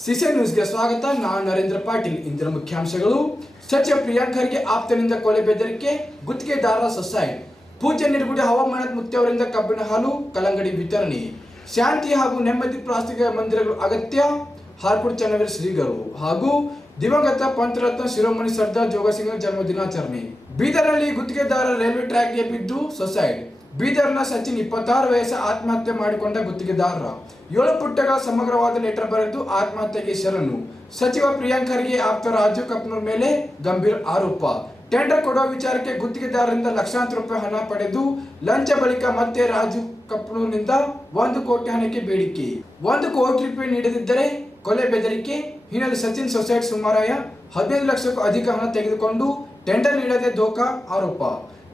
CC ನ್ಯೂಸ್ಗೆ ಸ್ವಾಗತ. ನಾನು ನರೇಂದ್ರ ಪಾಟೀಲ್. ಇಂದಿನ ಮುಖ್ಯಾಂಶಗಳು: ಸಚಿವ ಪ್ರಿಯಾಂಕ್ ಖರ್ಗೆ ಆಪ್ತನಿಂದ ಕೊಲೆ ಬೆದರಿಕೆ, ಗುತ್ತಿಗೆದಾರರ ಸೊಸೈಡ್, ಪೂಜ್ಯ ನಿರ್ಗುಡಿ ಹವಾಮಾನ ಮುತ್ಯವರಿಂದ ಕಬ್ಬಿನ ಹಾಲು, ಕಲ್ಲಂಗಡಿ ವಿತರಣೆ, ಶಾಂತಿ ಹಾಗೂ ನೆಮ್ಮದಿ ಪ್ರಾಸ್ತಿಕ ಮಂದಿರಗಳು ಅಗತ್ಯ, ಹಾರ್ಕೋಡ್ ಚನ್ನವೀರ ಶ್ರೀಗಳು ಹಾಗೂ ದಿವಂಗತ ಪಂಚರತ್ನ ಶಿರೋಮಣಿ ಸರ್ದಾರ್ ಜೋಗಸಿಂಗ್ ಜನ್ಮದಿನಾಚರಣೆ. ಬೀದರ್ನಲ್ಲಿ ಗುತ್ತಿಗೆದಾರ ರೈಲ್ವೆ ಟ್ರ್ಯಾಕ್ಗೆ ಬಿದ್ದು ಸೊಸೈಡ್. ಬೀದರ್ನ ಸಚಿನ್ 26 ವಯಸ್ಸು ಆತ್ಮಹತ್ಯೆ ಮಾಡಿಕೊಂಡ ಗುತ್ತಿಗೆದಾರ. 7 ಪುಟಗಳ ಸಮಗ್ರವಾದ ಲೆಟರ್ ಬರೆದು ಆತ್ಮಹತ್ಯೆಗೆ ಶರಣು. ಸಚಿವ ಪ್ರಿಯಾಂಕ್ ಖರ್ಗೆ ಆಪ್ತ ರಾಜು ಕಪ್ನೂರ್ ಮೇಲೆ ಗಂಭೀರ ಆರೋಪ. ಟೆಂಡರ್ ಕೊಡುವ ವಿಚಾರಕ್ಕೆ ಗುತ್ತಿಗೆದಾರರಿಂದ ಲಕ್ಷಾಂತರ ರೂಪಾಯಿ ಹಣ ಪಡೆದು ಲಂಚ ಬಳಿಕ ಮತ್ತೆ ರಾಜು ಕಪ್ನೂರ್ನಿಂದ 1 ಕೋಟಿ ಹಣಕ್ಕೆ ಬೇಡಿಕೆ. 1 ಕೋಟಿ ರೂಪಾಯಿ ನೀಡದಿದ್ದರೆ ಕೊಲೆ ಬೆದರಿಕೆ ಹಿನ್ನೆಲೆ ಸಚಿನ್ ಸೊಸೈಟಿ ಸುಮಾರಾಯ 15 ಲಕ್ಷಕ್ಕೂ ಅಧಿಕ ಹಣ ತೆಗೆದುಕೊಂಡು ಟೆಂಡರ್ ನೀಡದೆ ದೋಖಾ ಆರೋಪ.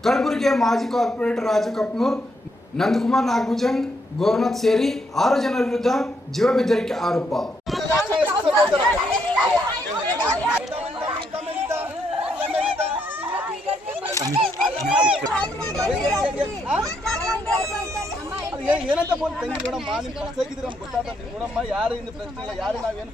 ಕಲಬುರಗಿಯ ಮಾಜಿ ಕಾರ್ಪೊರೇಟರ್ ರಾಜು ಕಪ್ನೂರ್, ನಂದಕುಮಾರ್ ನಾಗಭುಜಂಗ್, ಗೋರನಾಥ್ ಸೇರಿ 6 ಜನರ ವಿರುದ್ಧ ಜೀವ ಬೆದರಿಕೆ ಆರೋಪ. ಏನಂತ ಫೋನ್ ತಂಗಿ ನೋಡಮ್ಮ, ನಿಮ್ ಕಳ್ಸಾಕಿದ್ರೆ ನಮ್ಗೆ ಗೊತ್ತಾಗ್ತದೆ. ನೋಡಮ್ಮ, ಯಾರು ಇನ್ನು ಪ್ರಶ್ನೆ ಇಲ್ಲ, ಯಾರು ನಾವೇನು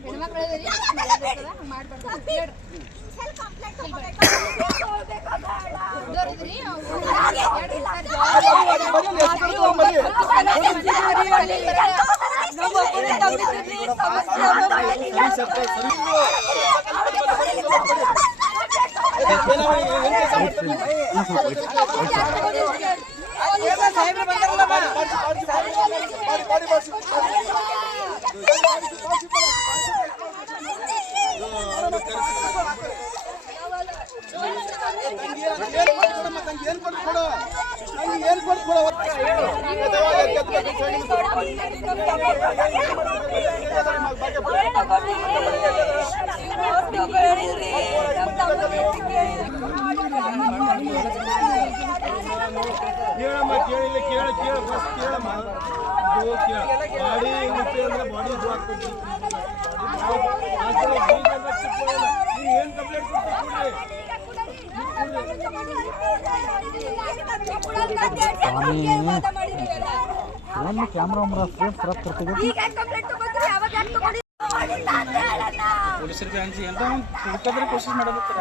ಪೊಲೀಸರಿಗೆ ಅಂಜಿ ಎಂತ ಹುಡುಕಾದ್ರೆ ಕೋಶಿಶ್ ಮಾಡಬೇಕು.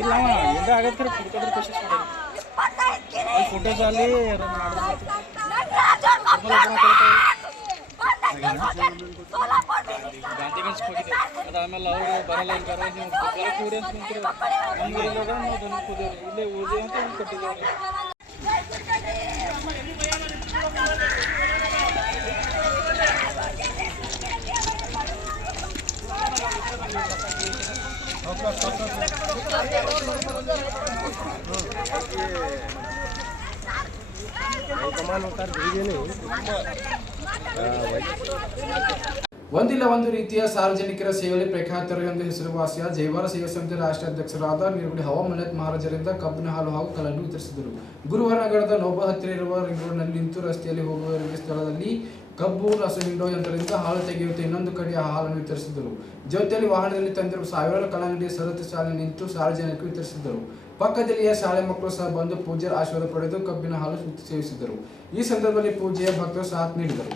ಇಲ್ಲ ಎಂದ ಆಗತ್ತೆ ಹುಡುಕಾದ್ರೆ ಕೋಶಿಶ್ ಮಾಡೋದು. ಫೋಟೋಸ್ ಅಲ್ಲಿ ಗಾಂಧಿಗಂಜ್ ಹೋಗಿದ್ದೆ. ಅದಾದ್ಮೇಲೆ ಅವರು ಬರಲ್ಲ ಅಂತಾರೆ, ನೀವು ಕೂಡಿ ಅಂತ ನಿಂತಿರೋ ನಮ್ಗೆ ನಾವು ದೊಡ್ಡ ಕೂದೇವ್ರಿ ಇಲ್ಲೇ ಓದಿ ಅಂತ ಒಂದು ಕೊಟ್ಟಿದ್ದೇವ್ರಿ. ಒಂದಿಲ್ಲ ಒಂದು ರೀತಿಯ ಸಾರ್ವಜನಿಕರ ಸೇವೆಯಲ್ಲಿ ಪ್ರಖ್ಯಾತರು ಎಂದು ಹೆಸರುವಾಸಿಯ ಜೈವಾರ ಸೇವಾ ಸಮಿತಿ ರಾಷ್ಟ್ರ ಅಧ್ಯಕ್ಷರಾದ ನಿರ್ಗುಡಿ ಹವಾಮನತ್ ಮಹಾರಾಜರಿಂದ ಕಬ್ಬಿನ ಹಾಲು ಹಾಗೂ ಕಲ್ಲಂಗಡಿ ವಿತರಿಸಿದರು. ಗುರುವಾರ ನಗರದ ನೋಬಾ ಹತ್ತಿರ ಇರುವ ರಿಂಗ್ ರೋಡ್ನಲ್ಲಿ ನಿಂತು ರಸ್ತೆಯಲ್ಲಿ ಹೋಗುವವರಿಗೆ ಸ್ಥಳದಲ್ಲಿ ಕಬ್ಬು ರಸ ಹಿಂಡೋ ಯಂತ್ರದಿಂದ ಹಾಲು ತೆಗೆಯುತ್ತಾ ಇನ್ನೊಂದು ಕಡೆಯ ಹಾಲನ್ನು ವಿತರಿಸಿದರು. ಜೊತೆಯಲ್ಲಿ ವಾಹನದಲ್ಲಿ ತಂದಿರುವ ಸಾವಿರಾರು ಕಲ್ಲಂಗಡಿ ಸರತಿ ಸಾಲಿನಲ್ಲಿ ನಿಂತು ಸಾರ್ವಜನಿಕರು ವಿತರಿಸಿದರು. ಪಕ್ಕದಲ್ಲಿಯ ಶಾಲೆ ಮಕ್ಕಳು ಸಹ ಬಂದು ಪೂಜ್ಯರ ಆಶೀರ್ವಾದ ಪಡೆದು ಕಬ್ಬಿನ ಹಾಲು ಸೇವಿಸಿದರು. ಈ ಸಂದರ್ಭದಲ್ಲಿ ಪೂಜೆಯ ಭಕ್ತರು ಸಾಥ್ ನೀಡಿದರು.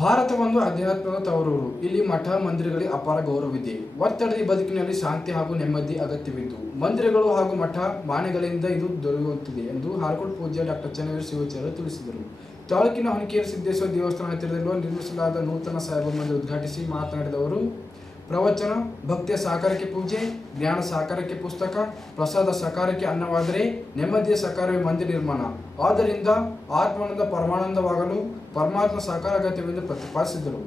ಭಾರತ ಒಂದು ಅಧ್ಯಾತ್ಮದ ತವರೂರು. ಇಲ್ಲಿ ಮಠ ಮಂದಿರಗಳಿಗೆ ಅಪಾರ ಗೌರವವಿದೆ. ಒತ್ತಡದ ಬದುಕಿನಲ್ಲಿ ಶಾಂತಿ ಹಾಗೂ ನೆಮ್ಮದಿ ಅಗತ್ಯವಿದ್ದು ಮಂದಿರಗಳು ಹಾಗೂ ಮಠ ಮಾನೆಗಳಿಂದ ಇದು ದೊರೆಯುತ್ತದೆ ಎಂದು ಹಾರ್ಕೋಟ್ ಪೂಜ್ಯ ಡಾಕ್ಟರ್ ಚನ್ನವೀರ ಶಿವಾಚಾರ್ಯ ತಿಳಿಸಿದರು. ತಾಲೂಕಿನ ಹೊನಕೇರಿ ಸಿದ್ದೇಶ್ವರ ದೇವಸ್ಥಾನ ಹತ್ತಿರದಲ್ಲಿರುವ ನಿರ್ಮಿಸಲಾದ ನೂತನ ಸಾಯಿಬಾಬಾ ಮಂದಿರ ಉದ್ಘಾಟಿಸಿ ಮಾತನಾಡಿದ ಅವರು, ಪ್ರವಚನ, ಭಕ್ತಿಯ ಸಾಕಾರಕ್ಕೆ ಪೂಜೆ, ಜ್ಞಾನ ಸಾಕಾರಕ್ಕೆ ಪುಸ್ತಕ, ಪ್ರಸಾದ ಸಾಕಾರಕ್ಕೆ ಅನ್ನವಾದರೆ ನೆಮ್ಮದಿಯ ಸಾಕಾರವೇ ಮಂದಿರ ನಿರ್ಮಾಣ. ಆದ್ದರಿಂದ ಆತ್ಮಾನಂದ ಪರಮಾನಂದವಾಗಲು ಪರಮಾತ್ಮ ಸಾಕಾರ ಅಗತ್ಯವೆಂದು ಪ್ರತಿಪಾದಿಸಿದರು.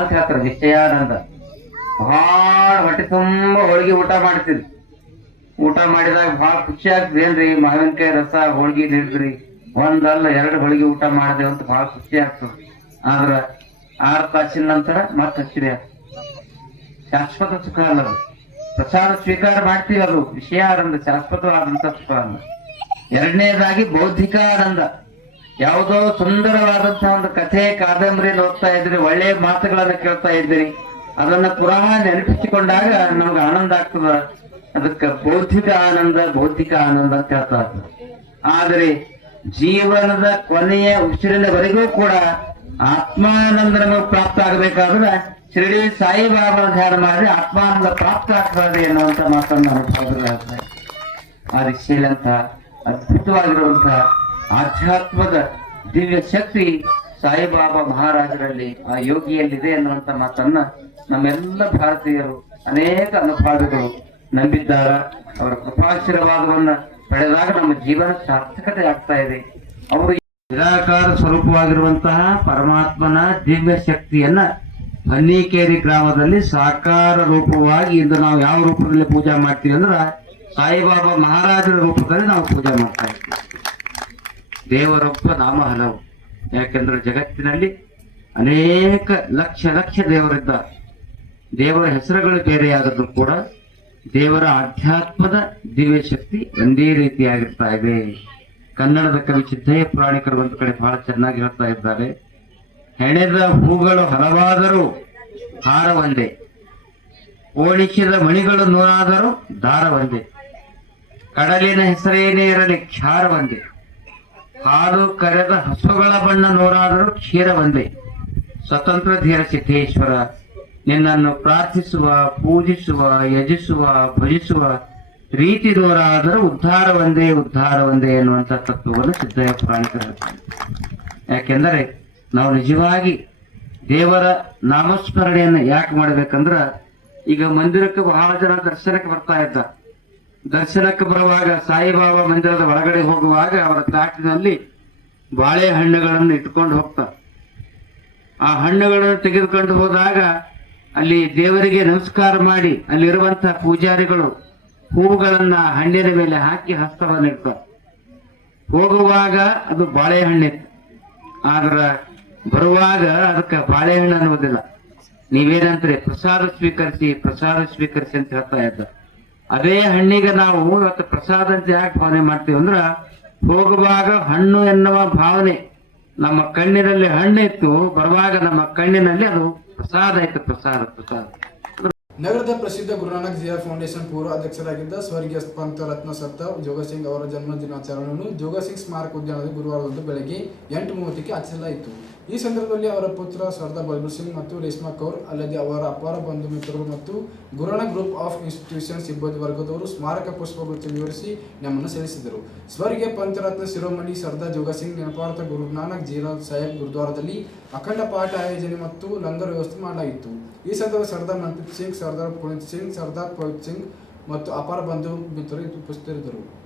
ಅಂತ ಹೇಳ್ತಾರೆ. ನಿಶ್ಚಯಾನಂದ ಬಹಳ ಹೊಟ್ಟೆ ತುಂಬ ಹೋಳಿಗೆ ಊಟ ಮಾಡ್ತಿದ್ವಿ. ಊಟ ಮಾಡಿದಾಗ ಬಹಳ ಖುಷಿ ಆಗ್ತದೆ. ಏನ್ರಿ ಮಾವಿನಕಾಯಿ ರಸ ಹೋಳಿಗೆ ಹಿಡಿದ್ರಿ, ಒಂದಲ್ಲ 2 ಹೋಳಿಗೆ ಊಟ ಮಾಡಿದೆ ಅಂತ ಬಹಳ ಖುಷಿ ಆಗ್ತದೆ. ಆದ್ರ 6 ತಾಸಿನ ನಂತರ ಮತ್ತೆ ಹಚ್ಚಿದೆ ಶಾಶ್ವತ ಸುಖ ಅಲ್ಲದು. ಪ್ರಸಾದ ಸ್ವೀಕಾರ ಮಾಡ್ತೀವಿ, ಅದು ವಿಷಯ ಆನಂದ, ಶಾಶ್ವತವಾದಂತ ಸುಖ ಆನಂದ. ಎರಡನೇದಾಗಿ ಬೌದ್ಧಿಕ ಆನಂದ. ಯಾವುದೋ ಸುಂದರವಾದಂತಹ ಒಂದು ಕಥೆ ಕಾದಂಬರಿಯಲ್ಲಿ ಓದ್ತಾ ಇದ್ರಿ, ಒಳ್ಳೆಯ ಮಾತುಗಳನ್ನ ಕೇಳ್ತಾ ಇದ್ದೀರಿ, ಅದನ್ನ ಪುನಃ ನೆನಪಿಸಿಕೊಂಡಾಗ ನಮ್ಗೆ ಆನಂದ ಆಗ್ತದ. ಅದಕ್ಕೆ ಬೌದ್ಧಿಕ ಆನಂದ ಅಂತ ಹೇಳ್ತಾ ಇದ್ರು. ಆದ್ರೆ ಜೀವನದ ಕೊನೆಯ ಉಸಿರಿನವರೆಗೂ ಕೂಡ ಆತ್ಮಾನಂದ ನಮಗೆ ಪ್ರಾಪ್ತ ಆಗಬೇಕಾದ್ರೆ ಶಿರಡಿ ಸಾಯಿಬಾಬಾ ಧ್ಯಾನ ಮಾಡಿ ಆತ್ಮಾನಂದ ಪ್ರಾಪ್ತ ಆಗ್ತದೆ ಎನ್ನುವಂತ ಮಾತನ್ನ ಹೇಳ್ತಾರೆ. ಆ ರೀತಿಯಂತ ಅದ್ಭುತವಾಗಿರುವಂತಹ ಆಧ್ಯಾತ್ಮದ ದಿವ್ಯ ಶಕ್ತಿ ಸಾಯಿಬಾಬಾ ಮಹಾರಾಜರಲ್ಲಿ, ಆ ಯೋಗಿಯಲ್ಲಿದೆ ಎನ್ನುವಂತ ಮಾತನ್ನ ನಮ್ಮೆಲ್ಲ ಭಾರತೀಯರು ಅನೇಕ ಅನುಭಾವಿಗಳು ನಂಬಿದ್ದಾರೆ. ಅವರ ಕೃಪಾಶೀರ್ವಾದವನ್ನ ಪಡೆದಾಗ ನಮ್ಮ ಜೀವನ ಸಾರ್ಥಕತೆ ಆಗ್ತಾ ಇದೆ. ಅವರು ನಿರಾಕಾರ ಸ್ವರೂಪವಾಗಿರುವಂತಹ ಪರಮಾತ್ಮನ ದಿವ್ಯ ಶಕ್ತಿಯನ್ನ ಹನ್ನಿಕೇರಿ ಗ್ರಾಮದಲ್ಲಿ ಸಾಕಾರ ರೂಪವಾಗಿ ಇಂದು ನಾವು ಯಾವ ರೂಪದಲ್ಲಿ ಪೂಜೆ ಮಾಡ್ತೀವಿ ಅಂದ್ರೆ ಸಾಯಿಬಾಬಾ ಮಹಾರಾಜರ ರೂಪದಲ್ಲಿ ನಾವು ಪೂಜೆ ಮಾಡ್ತಾ ಇದ್ದೀವಿ. ದೇವರೊಬ್ಬ ನಾಮ ಹಲವು. ಯಾಕೆಂದ್ರೆ ಜಗತ್ತಿನಲ್ಲಿ ಅನೇಕ ಲಕ್ಷ ದೇವರಿದ್ದಾರೆ. ದೇವರ ಹೆಸರುಗಳು ಬೇರೆಯಾದರೂ ಕೂಡ ದೇವರ ಆಧ್ಯಾತ್ಮದ ದಿವ್ಯ ಶಕ್ತಿ ಒಂದೇ ರೀತಿಯಾಗಿರ್ತಾ ಇದೆ. ಕನ್ನಡದ ಕವಿ ಸಿದ್ದಯ್ಯ ಪುರಾಣಿಕರು ಒಂದು ಕಡೆ ಬಹಳ ಚೆನ್ನಾಗಿ ಹೇಳ್ತಾ ಇದ್ದಾರೆ, ಹೆಣೆದ ಹೂಗಳು ಹಲವಾದರೂ ಹಾರ ಒಂದೇ, ಓಡಿಸಿದ ಮಣಿಗಳು ನೂರಾದರೂ ದಾರ ಒಂದೇ, ಕಡಲಿನ ಹೆಸರೇನೇ ಇರಲಿ ಕ್ಷಾರ ಒಂದೇ, ಹಾಲು ಕರೆದ ಹಸುಗಳ ಬಣ್ಣ ನೂರಾದರೂ ಕ್ಷೀರ ಒಂದೇ, ಸ್ವತಂತ್ರ ಧೀರ ಸಿದ್ದೇಶ್ವರ ನಿನ್ನನ್ನು ಪ್ರಾರ್ಥಿಸುವ, ಪೂಜಿಸುವ, ಯಜಿಸುವ, ಭಜಿಸುವ ರೀತಿ ನೂರಾದರೂ ಉದ್ಧಾರ ಒಂದೇ ಎನ್ನುವಂತ ತತ್ವವನ್ನು ಸಿದ್ದಯ್ಯ ಪುರಾಣಿಕರು ಹೇಳ್ತಾರೆ. ಯಾಕೆಂದರೆ ನಾವು ನಿಜವಾಗಿ ದೇವರ ನಾಮಸ್ಮರಣೆಯನ್ನು ಯಾಕೆ ಮಾಡಬೇಕಂದ್ರ, ಈಗ ಮಂದಿರಕ್ಕೆ ಬಹಳ ಜನ ದರ್ಶನಕ್ಕೆ ಬರ್ತಾ ಇದ್ದ. ದರ್ಶನಕ್ಕೆ ಬರುವಾಗ ಸಾಯಿಬಾಬಾ ಮಂದಿರದ ಒಳಗಡೆ ಹೋಗುವಾಗ ಅವರ ತಾಟಿನಲ್ಲಿ ಬಾಳೆಹಣ್ಣುಗಳನ್ನು ಇಟ್ಕೊಂಡು ಹೋಗ್ತಾರೆ. ಆ ಹಣ್ಣುಗಳನ್ನು ತೆಗೆದುಕೊಂಡು ಹೋದಾಗ ಅಲ್ಲಿ ದೇವರಿಗೆ ನಮಸ್ಕಾರ ಮಾಡಿ ಅಲ್ಲಿರುವಂತಹ ಪೂಜಾರಿಗಳು ಹೂವುಗಳನ್ನ ಹಣ್ಣಿನ ಮೇಲೆ ಹಾಕಿ ಹಸ್ತವನ್ನು ಇಡ್ತಾರೆ. ಹೋಗುವಾಗ ಅದು ಬಾಳೆಹಣ್ಣಿತ್ತು, ಆದ್ರ ಬರುವಾಗ ಅದಕ್ಕೆ ಬಾಳೆಹಣ್ಣು ಅನ್ನುವುದಿಲ್ಲ. ನೀವೇನಂತೀರಿ, ಪ್ರಸಾದ ಸ್ವೀಕರಿಸಿ ಅಂತ ಹೇಳ್ತಾ ಇದ್ದ. ಅದೇ ಹಣ್ಣಿಗೆ ನಾವು ಇವತ್ತು ಪ್ರಸಾದ ಅಂತ ಯಾಕೆ ಭಾವನೆ ಮಾಡ್ತೀವಿ ಅಂದ್ರ, ಹೋಗುವಾಗ ಹಣ್ಣು ಎನ್ನುವ ಭಾವನೆ ನಮ್ಮ ಕಣ್ಣಿನಲ್ಲಿ ಹಣ್ಣಿತ್ತು, ಬರುವಾಗ ನಮ್ಮ ಕಣ್ಣಿನಲ್ಲಿ ಅದು ಪ್ರಸಾದ ಇತ್ತು. ಪ್ರಸಾದ ನಗರದ ಪ್ರಸಿದ್ಧ ಗುರುನಾನಕ್ ಜಿಯಾ ಫೌಂಡೇಶನ್ ಪೂರ್ವ ಅಧ್ಯಕ್ಷರಾಗಿದ್ದ ಸ್ವರ್ಗೀಯ ಪಂಥರತ್ನ ಸತ್ತ ಜೋಗಸಿಂಗ್ ಅವರ ಜನ್ಮ ದಿನಾಚರಣೆಯನ್ನು ಜೋಗಸಿಂಗ್ ಸ್ಮಾರಕ ಉದ್ಯಾನದಲ್ಲಿ ಗುರುವಾರದಂದು ಬೆಳಗ್ಗೆ 8:30ಕ್ಕೆ ಆಚರಿಸಲಾಯಿತು. ಈ ಸಂದರ್ಭದಲ್ಲಿ ಅವರ ಪುತ್ರ ಸರ್ದಾರ್ ಬಲ್ಬೀರ್ ಸಿಂಗ್ ಮತ್ತು ರೇಷ್ಮಾ ಕೌರ್ ಅಲ್ಲದೆ ಅವರ ಅಪಾರ ಬಂಧು ಮಿತ್ರರು ಮತ್ತು ಗುರುನಾನಕ್ ಗ್ರೂಪ್ ಆಫ್ ಇನ್ಸ್ಟಿಟ್ಯೂಷನ್ ಸಿಬ್ಬಂದಿ ವರ್ಗದವರು ಸ್ಮಾರಕ ಪುಷ್ಪಗುಚ್ಛ ವಿವರಿಸಿ ನಮ್ಮನ್ನು ಸಲ್ಲಿಸಿದರು. ಸ್ವರ್ಗೀಯ ಪಂಥರತ್ನ ಶಿರೋಮಣಿ ಸರ್ದಾರ್ ಜೋಗಸಿಂಗ್ ನೆನಪಾರ್ಥ ಗುರುನಾನಕ್ ಜೀರಾ ಸಾಹೇಬ್ ಗುರುದ್ವಾರದಲ್ಲಿ ಅಖಂಡ ಪಾಠ ಆಯೋಜನೆ ಮತ್ತು ಲಂಗರ್ ವ್ಯವಸ್ಥೆ ಮಾಡಲಾಗಿತ್ತು. ಈ ಸಂದರ್ಭದಲ್ಲಿ ಸರ್ದಾರ್ ಮನ್ಪ್ರೀತ್ ಸಿಂಗ್, ಸರ್ದಾರ್ ಪುನೀತ್ ಸಿಂಗ್, ಸರ್ದಾರ್ ಪವಿತ್ ಸಿಂಗ್ ಮತ್ತು ಅಪಾರ ಬಂಧು ಮಿತ್ರರು ಉಪಸ್ಥಿತರಿದ್ದರು.